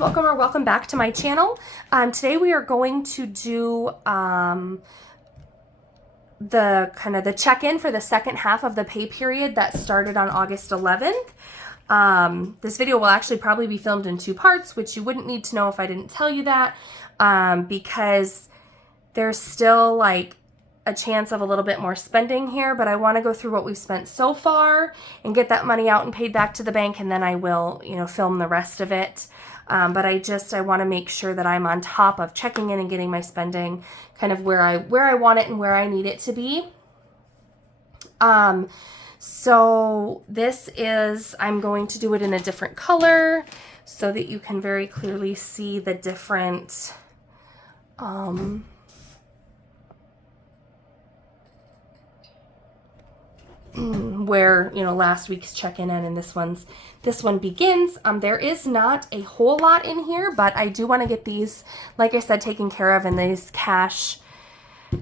welcome or welcome back to my channel. Today we are going to do the check-in for the second half of the pay period that started on August 11th. This video will actually probably be filmed in two parts, which you wouldn't need to know if I didn't tell you that, because there's still like a chance of a little bit more spending here, but I want to go through what we've spent so far and get that money out and paid back to the bank, and then I will, film the rest of it. But I want to make sure that I'm on top of checking in and getting my spending kind of where I want it and where I need it to be. So this is, I'm going to do it in a different color so that you can very clearly see the different, where last week's check-in and this one begins. There is not a whole lot in here, but I do want to get these, like I said, taken care of and these cash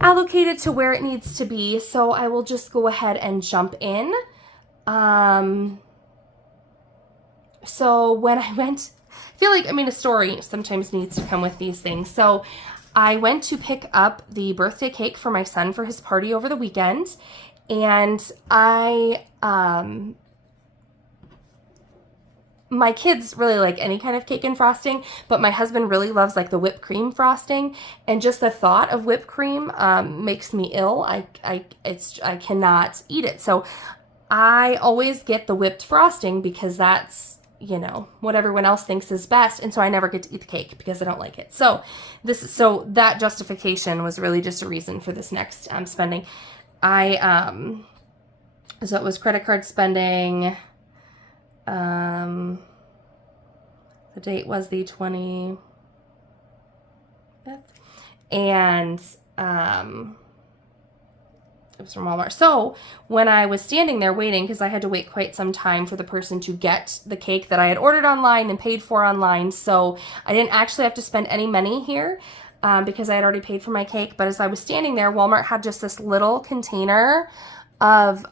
allocated to where it needs to be. So I will just go ahead and jump in. So when I went, I feel like, a story sometimes needs to come with these things. So I went to pick up the birthday cake for my son for his party over the weekend. And my kids really like any kind of cake and frosting, but my husband really loves like the whipped cream frosting, and just the thought of whipped cream makes me ill. I cannot eat it. So I always get the whipped frosting because that's, what everyone else thinks is best. And so I never get to eat the cake because I don't like it. So that justification was really just a reason for this next spending. So it was credit card spending. The date was the 25th, and it was from Walmart. So when I was standing there waiting, because I had to wait quite some time for the person to get the cake that I had ordered online and paid for online, so I didn't actually have to spend any money here. Because I had already paid for my cake. But as I was standing there, Walmart had just this little container of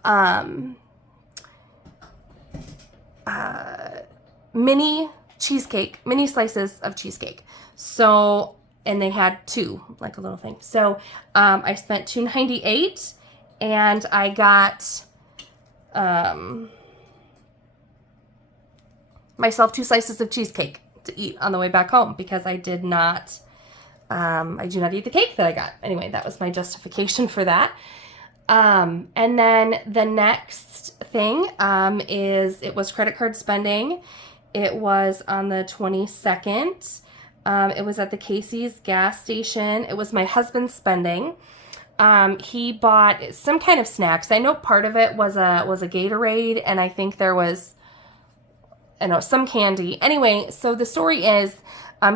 mini slices of cheesecake. So, and they had two, like a little thing. So I spent $2.98, and I got myself 2 slices of cheesecake to eat on the way back home, because I do not eat the cake that I got. Anyway, that was my justification for that. And then the next thing is, it was credit card spending. It was on the 22nd. It was at the Casey's gas station. It was my husband's spending. He bought some kind of snacks. I know part of it was a Gatorade, and I think there was, some candy. Anyway, so the story is,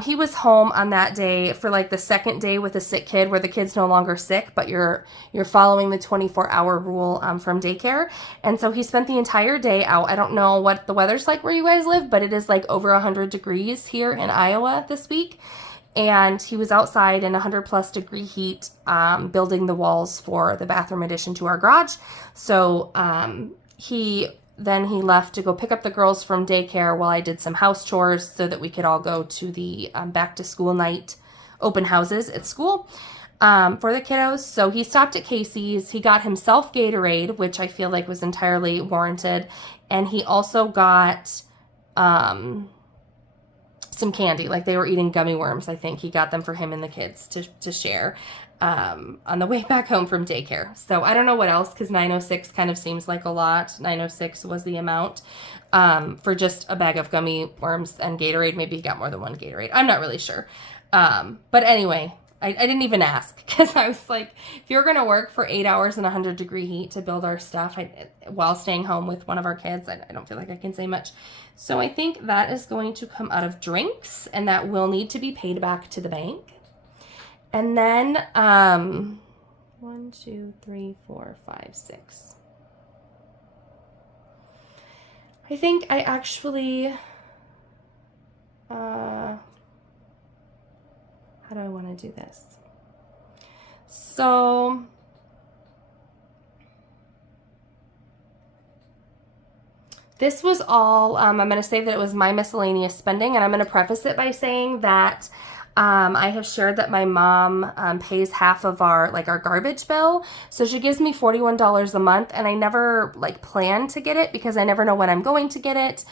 he was home on that day for like the second day with a sick kid, where the kid's no longer sick, but you're following the 24-hour rule from daycare. And so he spent the entire day out. I don't know what the weather's like where you guys live, but it is like over 100 degrees here in Iowa this week. And he was outside in 100+ degree heat, building the walls for the bathroom addition to our garage. So Then he left to go pick up the girls from daycare while I did some house chores so that we could all go to the back to school night open houses at school for the kiddos. So he stopped at Casey's. He got himself Gatorade, which I feel like was entirely warranted. And he also got some candy. Like, they were eating gummy worms, I think. He got them for him and the kids to share on the way back home from daycare. So I don't know what else, because $9.06 kind of seems like a lot. $9.06 was the amount for just a bag of gummy worms and Gatorade. Maybe he got more than one Gatorade. I'm not really sure. But anyway, I didn't even ask, because I was like, if you're going to work for 8 hours in 100 degree heat to build our stuff while staying home with one of our kids, I don't feel like I can say much. So I think that is going to come out of drinks, and that will need to be paid back to the bank. And then 1, 2, 3, 4, 5, 6. I think I actually, how do I want to do this? So This was all, I'm going to say that it was my miscellaneous spending, and I'm going to preface it by saying that I have shared that my mom pays half of our garbage bill. So she gives me $41 a month, and I never plan to get it because I never know when I'm going to get it.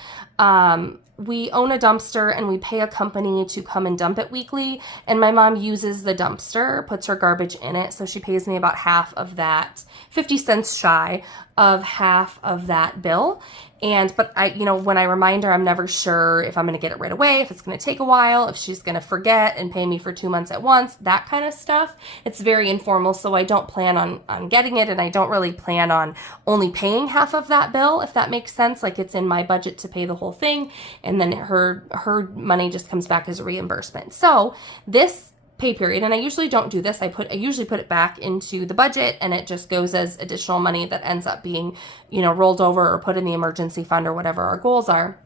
We own a dumpster and we pay a company to come and dump it weekly. And my mom uses the dumpster, puts her garbage in it. So she pays me about half of that, 50 cents shy of half of that bill. But I, when I remind her, I'm never sure if I'm going to get it right away, if it's going to take a while, if she's going to forget and pay me for 2 months at once, that kind of stuff. It's very informal, so I don't plan on getting it, and I don't really plan on only paying half of that bill, if that makes sense. Like, it's in my budget to pay the whole thing, and then her money just comes back as a reimbursement. So this pay period, and I usually don't do this, I usually put it back into the budget, and it just goes as additional money that ends up being, rolled over or put in the emergency fund or whatever our goals are.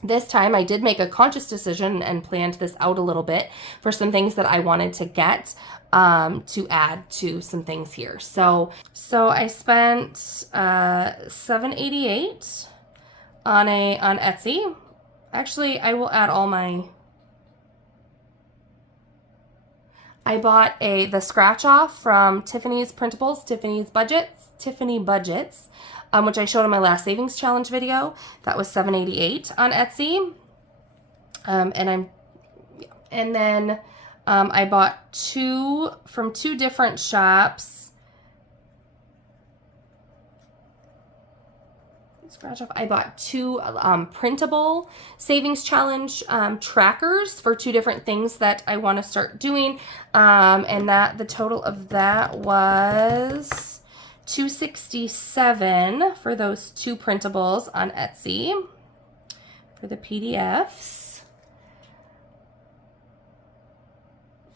This time I did make a conscious decision and planned this out a little bit for some things that I wanted to get to add to some things here. So I spent $7.88 on Etsy. Actually, I will add all my. I bought the scratch off from Tiffany's Printables, Tiffany Budgets, which I showed in my last savings challenge video. That was $7.88 on Etsy. And then I bought two from two different shops. I bought two printable savings challenge trackers for two different things that I want to start doing. And the total of that was $267 for those two printables on Etsy for the PDFs.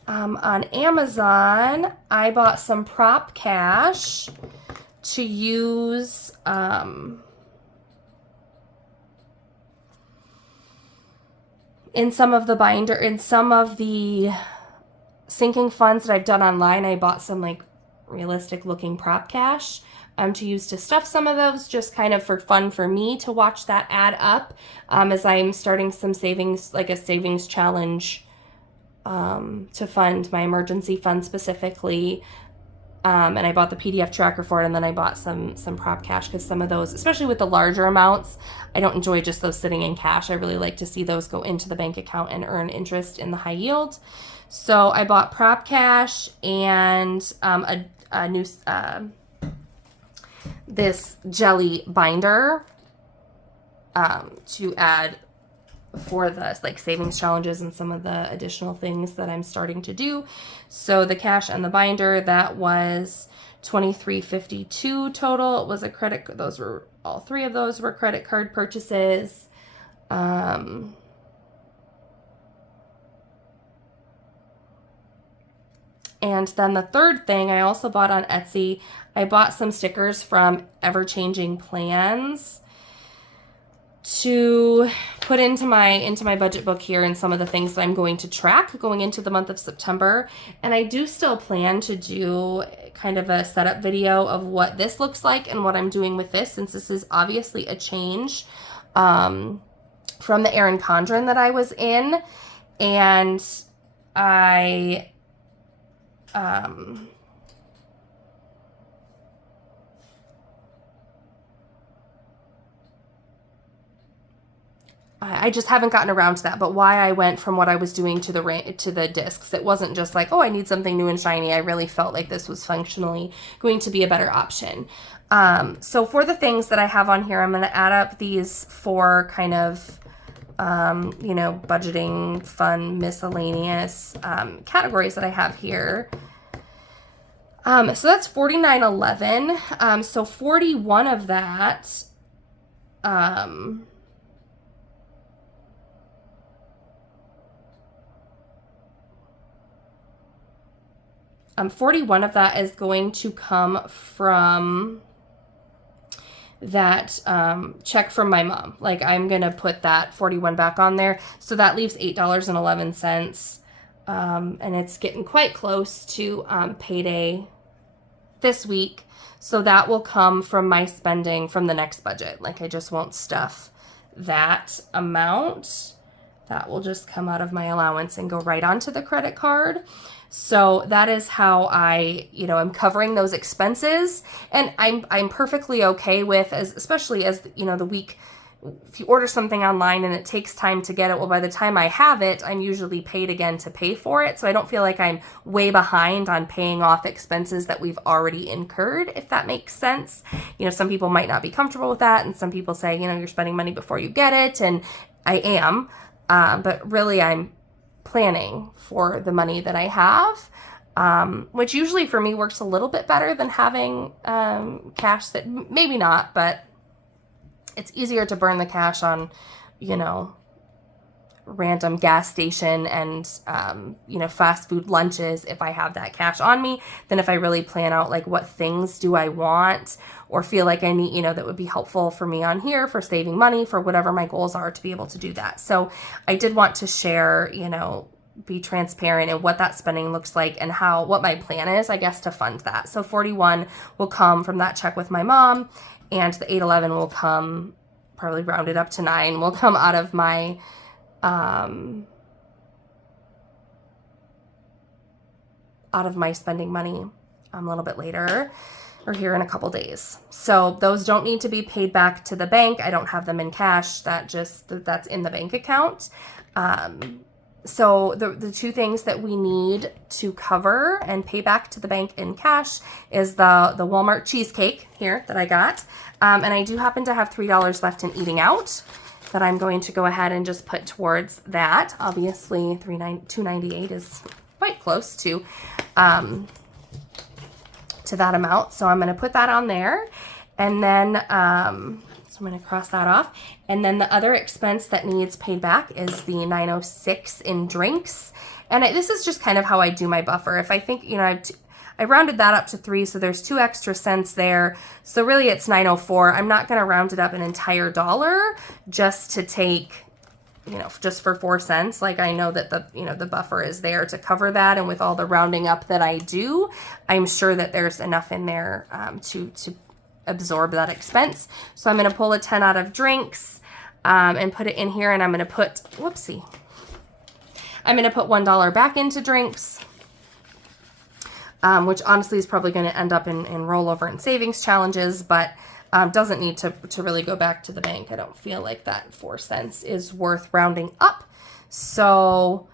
On Amazon, I bought some prop cash to use in some of the sinking funds that I've done online. I bought some realistic looking prop cash to use to stuff some of those, just kind of for fun for me to watch that add up as I'm starting some savings, like a savings challenge to fund my emergency fund specifically. And I bought the PDF tracker for it, and then I bought some prop cash because some of those, especially with the larger amounts, I don't enjoy just those sitting in cash. I really like to see those go into the bank account and earn interest in the high yield. So I bought prop cash and a new this jelly binder to add for the savings challenges and some of the additional things that I'm starting to do. So the cash and the binder, that was $23.52 total. It was a all three of those were credit card purchases. And then the third thing I also bought on Etsy, I bought some stickers from Ever Changing Plans to put into my budget book here, and some of the things that I'm going to track going into the month of September. And I do still plan to do kind of a setup video of what this looks like and what I'm doing with this, since this is obviously a change from the Erin Condren that I was in. And I just haven't gotten around to that, but why I went from what I was doing to the discs. It wasn't just like, oh, I need something new and shiny. I really felt like this was functionally going to be a better option. So for the things that I have on here, I'm going to add up these four kind of, budgeting, fun, miscellaneous categories that I have here. So that's $49.11. So 41 of that, 41 of that is going to come from that check from my mom. I'm going to put that 41 back on there. So that leaves $8.11. And it's getting quite close to payday this week. So that will come from my spending from the next budget. Like I just won't stuff that amount. That will just come out of my allowance and go right onto the credit card. So that is how I, I'm covering those expenses, and I'm perfectly okay with, especially as, the week, if you order something online and it takes time to get it, well, by the time I have it, I'm usually paid again to pay for it. So I don't feel like I'm way behind on paying off expenses that we've already incurred, if that makes sense. Some people might not be comfortable with that, and some people say, you're spending money before you get it, and I am, but really I'm planning for the money that I have, which usually for me works a little bit better than having cash that maybe not, but it's easier to burn the cash on, random gas station and, fast food lunches if I have that cash on me than if I really plan out like what things do I want or feel like I need, that would be helpful for me on here for saving money, for whatever my goals are, to be able to do that. So I did want to share, be transparent in what that spending looks like and what my plan is, I guess, to fund that. So 41 will come from that check with my mom, and the 811 will come, probably rounded up to 9, will come out of my spending money a little bit later, or here in a couple days. So those don't need to be paid back to the bank. I don't have them in cash. That's in the bank account. So the two things that we need to cover and pay back to the bank in cash is the Walmart cheesecake here that I got. And I do happen to have $3 left in eating out that I'm going to go ahead and just put towards that. Obviously, $2.98 is quite close to that amount. So I'm going to put that on there. And then, so I'm going to cross that off. And then the other expense that needs paid back is the $9.06 in drinks. And this is just kind of how I do my buffer. If I think, I rounded that up to 3, so there's 2 extra cents there. So really it's $9.04. I'm not going to round it up an entire dollar just to take, just for 4 cents. Like I know that the buffer is there to cover that. And with all the rounding up that I do, I'm sure that there's enough in there to absorb that expense. So I'm going to pull a 10 out of drinks and put it in here. And I'm going to put, I'm going to put $1 back into drinks. Which honestly is probably going to end up in rollover and savings challenges, but doesn't need to really go back to the bank. I don't feel like that 4 cents is worth rounding up. So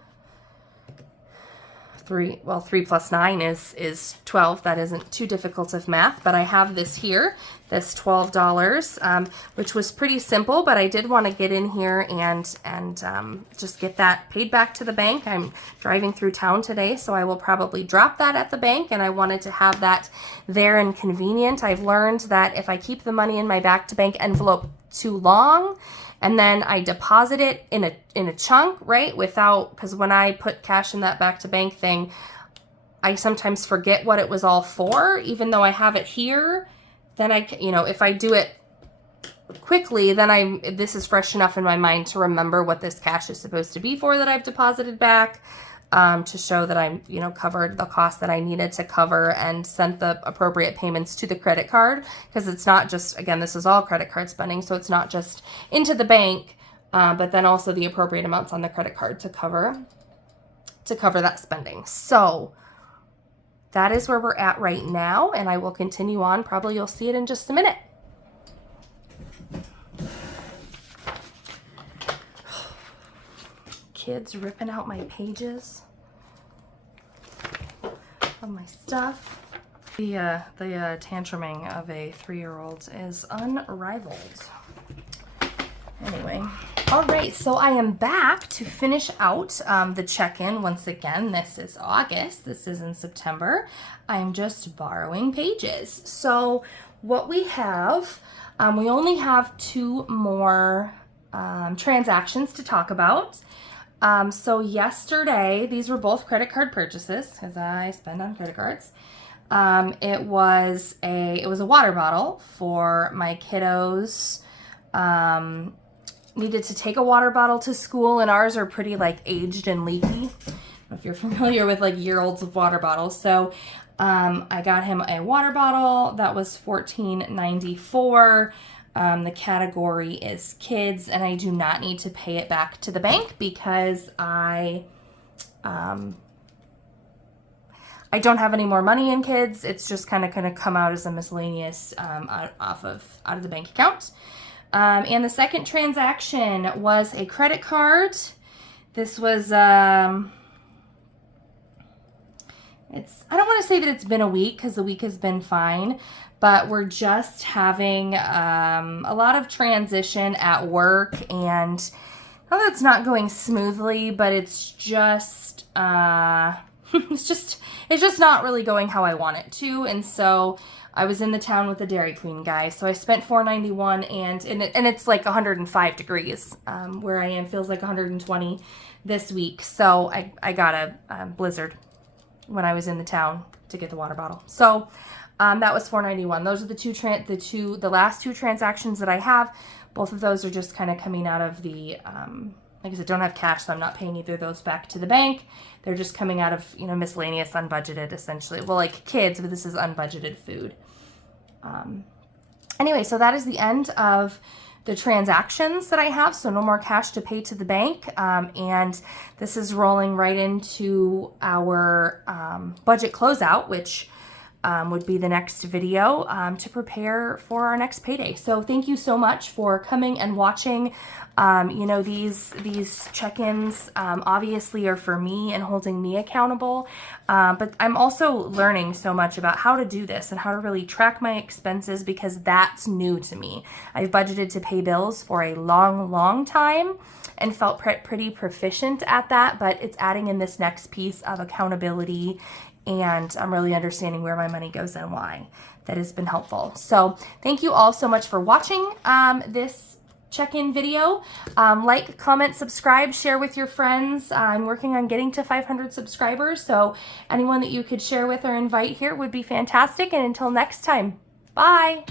3 plus 9 is 12. That isn't too difficult of math, but I have this here, this $12, which was pretty simple, but I did want to get in here and just get that paid back to the bank. I'm driving through town today, so I will probably drop that at the bank, and I wanted to have that there and convenient. I've learned that if I keep the money in my back-to-bank envelope too long, and then I deposit it in a chunk, right? Because when I put cash in that back to bank thing, I sometimes forget what it was all for, even though I have it here. Then if I do it quickly, then this is fresh enough in my mind to remember what this cash is supposed to be for that I've deposited back, to show that I'm, covered the cost that I needed to cover and sent the appropriate payments to the credit card. Because it's not just, again, this is all credit card spending, so it's not just into the bank, but then also the appropriate amounts on the credit card to cover that spending. So that is where we're at right now, and I will continue on. Probably you'll see it in just a minute. Kids ripping out my pages of my stuff. The tantruming of a 3-year-old is unrivaled. Anyway, all right, so I am back to finish out the check-in once again. This is August. This is in September. I'm just borrowing pages. So what we have, we only have 2 more transactions to talk about. So yesterday, these were both credit card purchases because I spend on credit cards. It was a water bottle for my kiddos. Needed to take a water bottle to school, and ours are pretty aged and leaky. I don't know if you're familiar with year-olds of water bottles. So I got him a water bottle that was $14.94. The category is kids, and I do not need to pay it back to the bank because I don't have any more money in kids. It's just kind of going to come out as a miscellaneous out of the bank account. And the second transaction was a credit card. This was I don't want to say that it's been a week because the week has been fine, but we're just having a lot of transition at work, and not that it's not going smoothly, but it's just it's just not really going how I want it to. And so I was in the town with the Dairy Queen guy, so I spent $4.91, and it's like 105 degrees where I am. Feels like 120 this week, so I got a blizzard when I was in the town to get the water bottle. So that was $4.91. Those are the last two transactions that I have. Both of those are just kind of coming out of the like I said, don't have cash, so I'm not paying either of those back to the bank. They're just coming out of, miscellaneous, unbudgeted, essentially. Well, like kids, but this is unbudgeted food. Anyway, so that is the end of the transactions that I have, so no more cash to pay to the bank. And this is rolling right into our budget closeout, which would be the next video to prepare for our next payday. So thank you so much for coming and watching. These check-ins obviously are for me and holding me accountable, but I'm also learning so much about how to do this and how to really track my expenses, because that's new to me. I've budgeted to pay bills for a long time and felt pretty proficient at that, but it's adding in this next piece of accountability, and I'm really understanding where my money goes and why. That has been helpful. So thank you all so much for watching this check-in video. Like, comment, subscribe, share with your friends. I'm working on getting to 500 subscribers, so anyone that you could share with or invite here would be fantastic. And until next time, bye.